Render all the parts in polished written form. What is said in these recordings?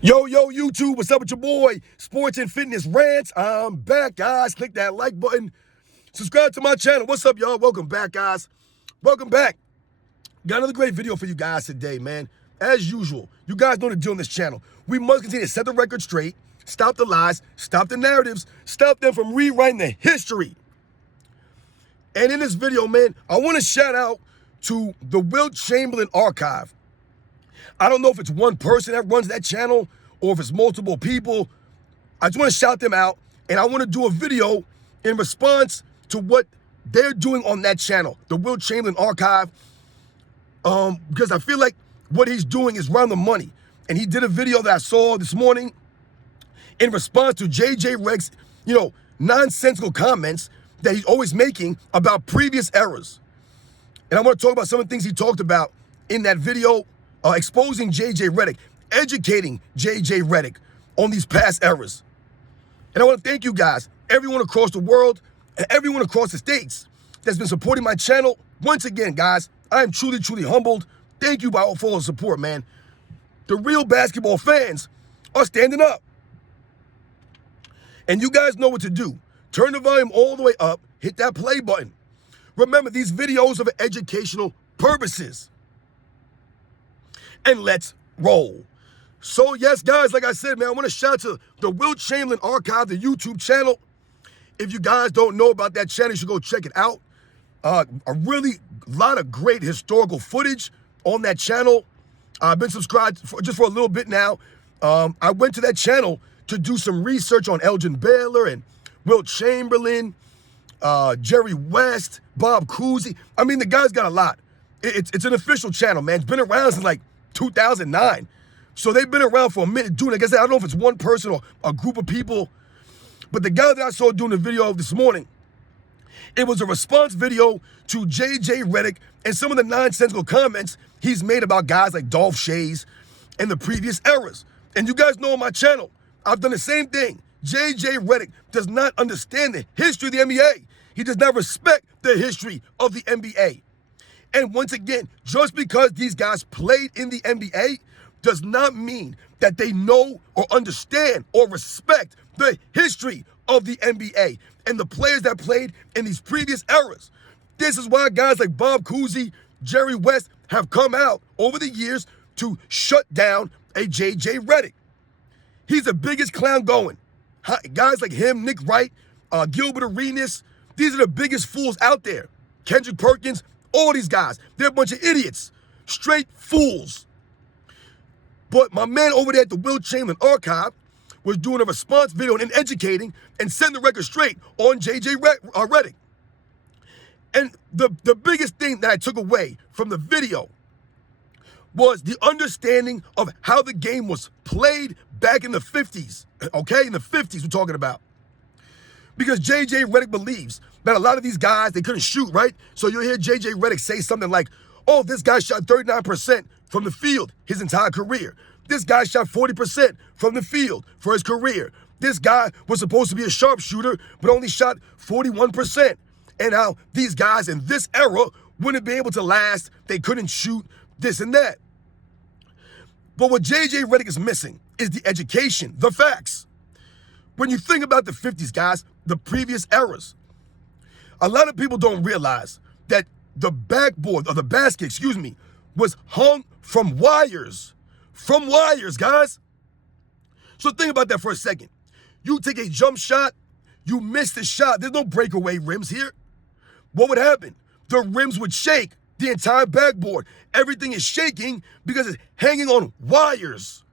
Yo, YouTube, what's up with your boy? Sports and Fitness Rants. I'm back, guys. Click that like button. Subscribe to my channel. What's up, y'all? Welcome back, guys. Welcome back. Got another great video for you guys today, man. As usual, you guys know the deal on this channel. We must continue to set the record straight, stop the lies, stop the narratives, stop them from rewriting the history. And in this video, man, I want to shout out to the Wilt Chamberlain Archive. I don't know if it's one person that runs that channel or if it's multiple people. I just want to shout them out, and I want to do a video in response to what they're doing on that channel, the Wilt Chamberlain Archive, because I feel like what he's doing is round the money. And he did a video that I saw this morning in response to JJ Redick's, nonsensical comments that he's always making about previous eras. And I want to talk about some of the things he talked about in that video, exposing JJ Redick, educating JJ Redick on these past eras. And I want to thank you guys, everyone across the world and everyone across the states that's been supporting my channel. Once again, guys, I am truly, truly humbled. Thank you for all the support, man. The real basketball fans are standing up. And you guys know what to do. Turn the volume all the way up, hit that play button. Remember, these videos are for educational purposes. And let's roll. So yes, guys, like I said, man, I want to shout out to the Wilt Chamberlain Archive, the YouTube channel. If you guys don't know about that channel, you should go check it out. A lot of great historical footage on that channel. I've been subscribed just for a little bit now. I went to that channel to do some research on Elgin Baylor and Wilt Chamberlain, Jerry West, Bob Cousy. I mean, the guy's got a lot. It's an official channel, man. It's been around since like 2009. So they've been around for a minute doing it. Like I said, I don't know if it's one person or a group of people, but the guy that I saw doing the video of this morning, it was a response video to JJ Redick and some of the nonsensical comments he's made about guys like Dolph Schayes and the previous eras. And you guys know on my channel, I've done the same thing. JJ Redick does not understand the history of the NBA. He does not respect the history of the NBA. And once again, just because these guys played in the NBA does not mean that they know or understand or respect the history of the NBA and the players that played in these previous eras. This is why guys like Bob Cousy, Jerry West have come out over the years to shut down a JJ Redick. He's the biggest clown going. Guys like him, Nick Wright, Gilbert Arenas, these are the biggest fools out there. Kendrick Perkins, all these guys, they're a bunch of idiots, straight fools. But my man over there at the Wilt Chamberlain Archive was doing a response video and educating and setting the record straight on JJ Redick. And the biggest thing that I took away from the video was the understanding of how the game was played back in the 50s, okay? In the 50s we're talking about. Because JJ Redick believes that a lot of these guys, they couldn't shoot, right? So you'll hear JJ Redick say something like, oh, this guy shot 39% from the field his entire career. This guy shot 40% from the field for his career. This guy was supposed to be a sharpshooter, but only shot 41%. And how these guys in this era wouldn't be able to last. They couldn't shoot this and that. But what JJ Redick is missing is the education, the facts. When you think about the 50s, guys, the previous eras, a lot of people don't realize that the backboard, or the basket, was hung from wires. From wires, guys. So think about that for a second. You take a jump shot, you miss the shot. There's no breakaway rims here. What would happen? The rims would shake, the entire backboard. Everything is shaking because it's hanging on wires.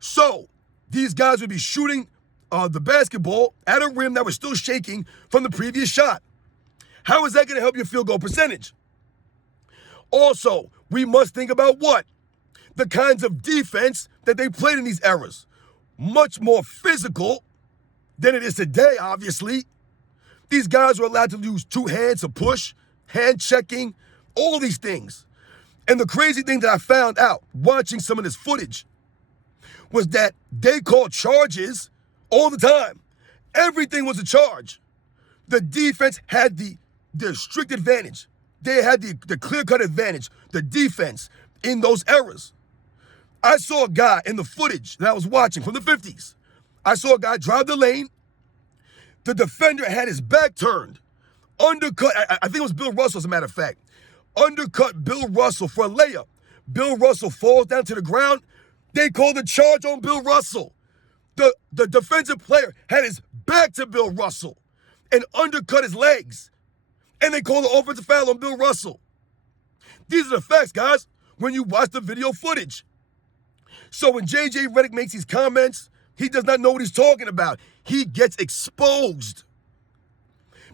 So these guys would be shooting the basketball at a rim that was still shaking from the previous shot. How is that going to help your field goal percentage? Also, we must think about what? The kinds of defense that they played in these eras. Much more physical than it is today, obviously. These guys were allowed to use two hands to push, hand checking, all these things. And the crazy thing that I found out watching some of this footage was that they called charges all the time. Everything was a charge. The defense had the strict advantage. They had the clear-cut advantage, the defense in those eras. I saw a guy in the footage that I was watching from the 50s. I saw a guy drive the lane. The defender had his back turned. Undercut, I think it was Bill Russell, as a matter of fact. Undercut Bill Russell for a layup. Bill Russell falls down to the ground. They called a charge on Bill Russell. The defensive player had his back to Bill Russell and undercut his legs. And they called an offensive foul on Bill Russell. These are the facts, guys, when you watch the video footage. So when JJ Redick makes these comments, he does not know what he's talking about. He gets exposed.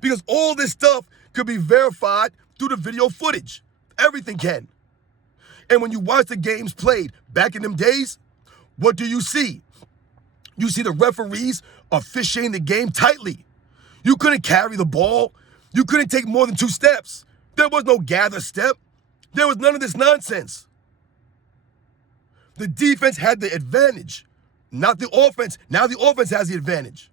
Because all this stuff could be verified through the video footage. Everything can. And when you watch the games played back in them days, what do you see? You see the referees officiating the game tightly. You couldn't carry the ball. You couldn't take more than 2 steps. There was no gather step. There was none of this nonsense. The defense had the advantage, not the offense. Now the offense has the advantage.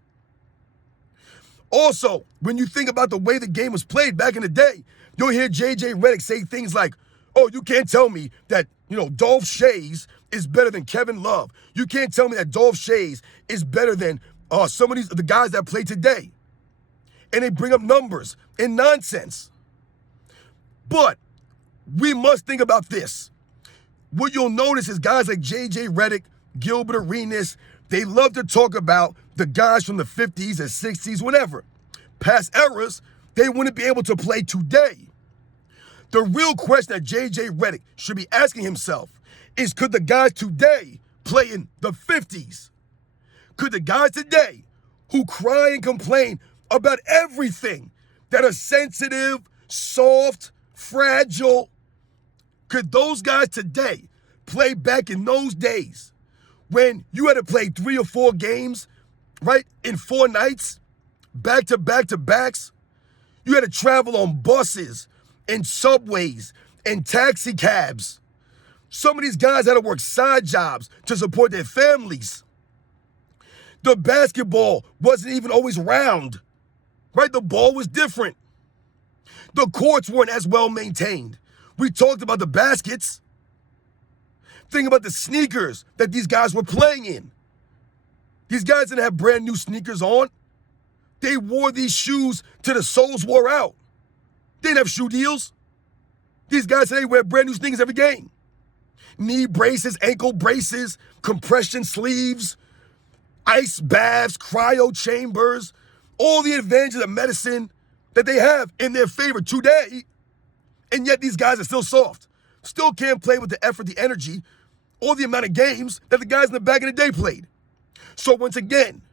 Also, when you think about the way the game was played back in the day, you'll hear JJ Redick say things like, oh, you can't tell me that, Dolph Schayes is better than Kevin Love. You can't tell me that Dolph Schayes is better than some of the guys that play today. And they bring up numbers and nonsense. But we must think about this. What you'll notice is guys like JJ Redick, Gilbert Arenas, they love to talk about the guys from the 50s and 60s, whatever. Past eras, they wouldn't be able to play today. The real question that JJ Redick should be asking himself is, could the guys today play in the 50s? Could the guys today who cry and complain about everything that are sensitive, soft, fragile, could those guys today play back in those days when you had to play 3 or 4 games, right, in 4 nights, back to back to backs? You had to travel on buses and subways and taxi cabs. Some of these guys had to work side jobs to support their families. The basketball wasn't even always round, right? The ball was different. The courts weren't as well maintained. We talked about the baskets. Think about the sneakers that these guys were playing in. These guys didn't have brand new sneakers on. They wore these shoes till the soles wore out. They didn't have shoe deals. These guys today wear brand new sneakers every game. Knee braces, ankle braces, compression sleeves, ice baths, cryo chambers, all the advantages of medicine that they have in their favor today. And yet these guys are still soft. Still can't play with the effort, the energy, or the amount of games that the guys in the back of the day played. So once again,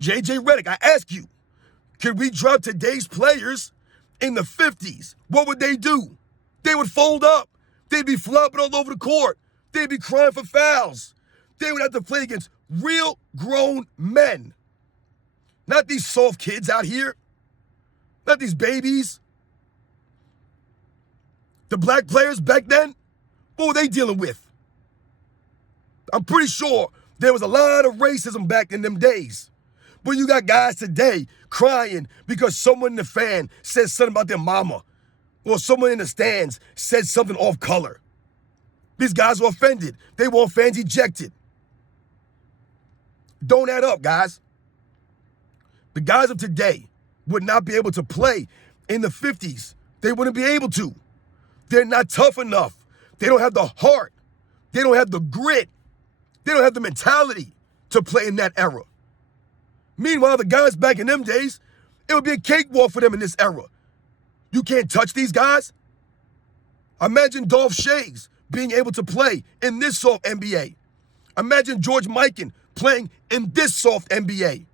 JJ Redick, I ask you, could we drop today's players in the 50s? What would they do? They would fold up. They'd be flopping all over the court. They'd be crying for fouls. They would have to play against real grown men. Not these soft kids out here. Not these babies. The black players back then, what were they dealing with? I'm pretty sure there was a lot of racism back in them days. But you got guys today crying because someone in the fan said something about their mama, or someone in the stands said something off color. These guys were offended. They want fans ejected. Don't add up, guys. The guys of today would not be able to play in the 50s. They wouldn't be able to. They're not tough enough. They don't have the heart. They don't have the grit. They don't have the mentality to play in that era. Meanwhile, the guys back in them days, it would be a cakewalk for them in this era. You can't touch these guys. Imagine Dolph Schayes being able to play in this soft NBA. Imagine George Mikan playing in this soft NBA.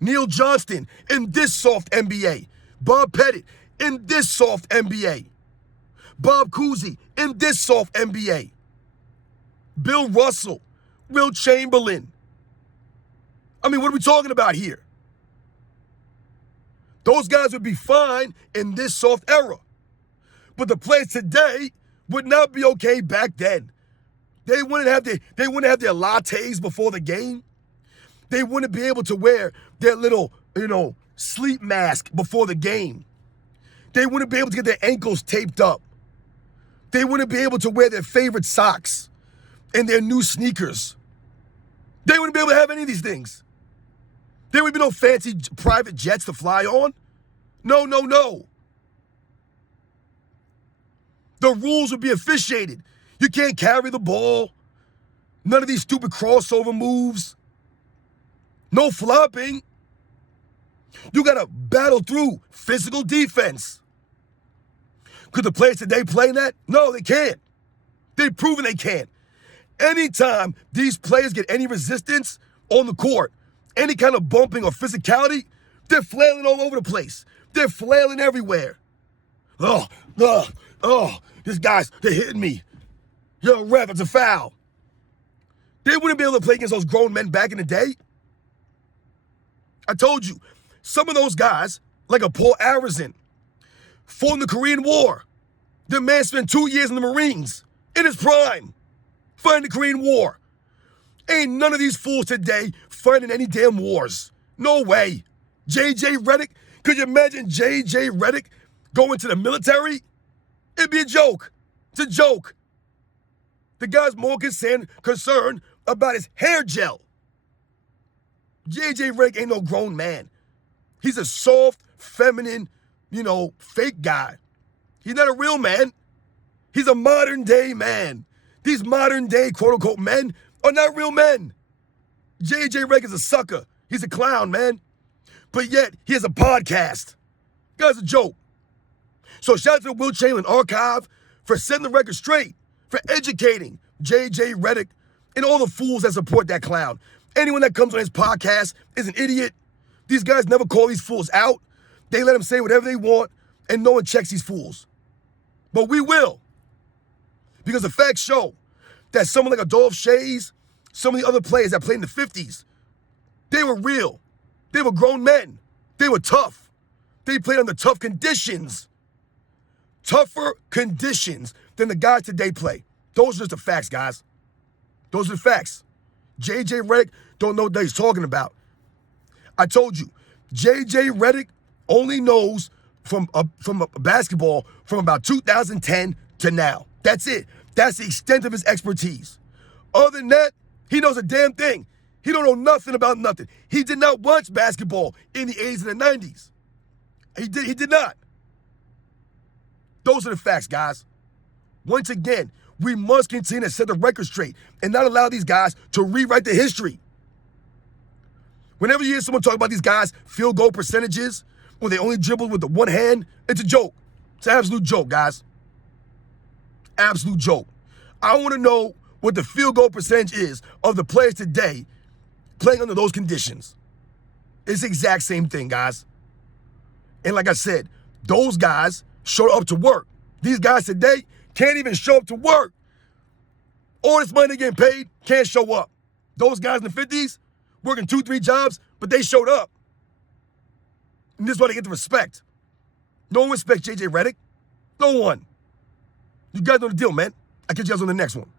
Neil Johnston in this soft NBA. Bob Pettit in this soft NBA. Bob Cousy in this soft NBA. Bill Russell, Will Chamberlain. I mean, what are we talking about here? Those guys would be fine in this soft era. But the players today would not be okay back then. They wouldn't have their lattes before the game. They wouldn't be able to wear their little, sleep mask before the game. They wouldn't be able to get their ankles taped up. They wouldn't be able to wear their favorite socks. and their new sneakers. They wouldn't be able to have any of these things. There would be no fancy private jets to fly on. No, no, no. The rules would be officiated. You can't carry the ball. None of these stupid crossover moves. No flopping. You got to battle through physical defense. Could the players today play that? No, they can't. They've proven they can't. Anytime these players get any resistance on the court, any kind of bumping or physicality, they're flailing all over the place. They're flailing everywhere. Oh, they're hitting me. Yo, ref, it's a foul. They wouldn't be able to play against those grown men back in the day. I told you, some of those guys, like a Paul Arizin, fought in the Korean War. The man spent 2 years in the Marines, in his prime, fighting the Korean War. Ain't none of these fools today fighting any damn wars. No way. JJ Redick, could you imagine JJ Redick going to the military? It'd be a joke. It's a joke. The guy's more concerned about his hair gel. JJ Redick ain't no grown man. He's a soft, feminine, fake guy. He's not a real man. He's a modern day man. These modern day quote unquote men are not real men. JJ Redick is a sucker. He's a clown, man. But yet, he has a podcast. Guy's a joke. So shout out to the Wilt Chamberlain Archive for setting the record straight, for educating JJ Redick and all the fools that support that clown. Anyone that comes on his podcast is an idiot. These guys never call these fools out. They let them say whatever they want, and no one checks these fools. But we will. Because the facts show that someone like Adolphe Shays, some of the other players that played in the 50s, they were real. They were grown men. They were tough. They played under tough conditions. Tougher conditions than the guys today play. Those are just the facts, guys. Those are the facts. JJ Redick don't know what he's talking about. I told you, JJ Redick only knows from basketball from about 2010 to now. That's it. That's the extent of his expertise. Other than that, he knows a damn thing. He don't know nothing about nothing. He did not watch basketball in the 80s and the 90s. He did not. Those are the facts, guys. Once again, we must continue to set the record straight and not allow these guys to rewrite the history. Whenever you hear someone talk about these guys' field goal percentages, or they only dribble with the one hand, it's a joke. It's an absolute joke, guys. Absolute joke. I want to know what the field goal percentage is of the players today playing under those conditions. It's the exact same thing, guys. And like I said, those guys showed up to work. These guys today can't even show up to work. All this money they're getting paid, can't show up. Those guys in the 50s, working 2-3 jobs, but they showed up. And this is why they get the respect. No one respects JJ Redick. No one. You guys know the deal, man. I'll catch you guys on the next one.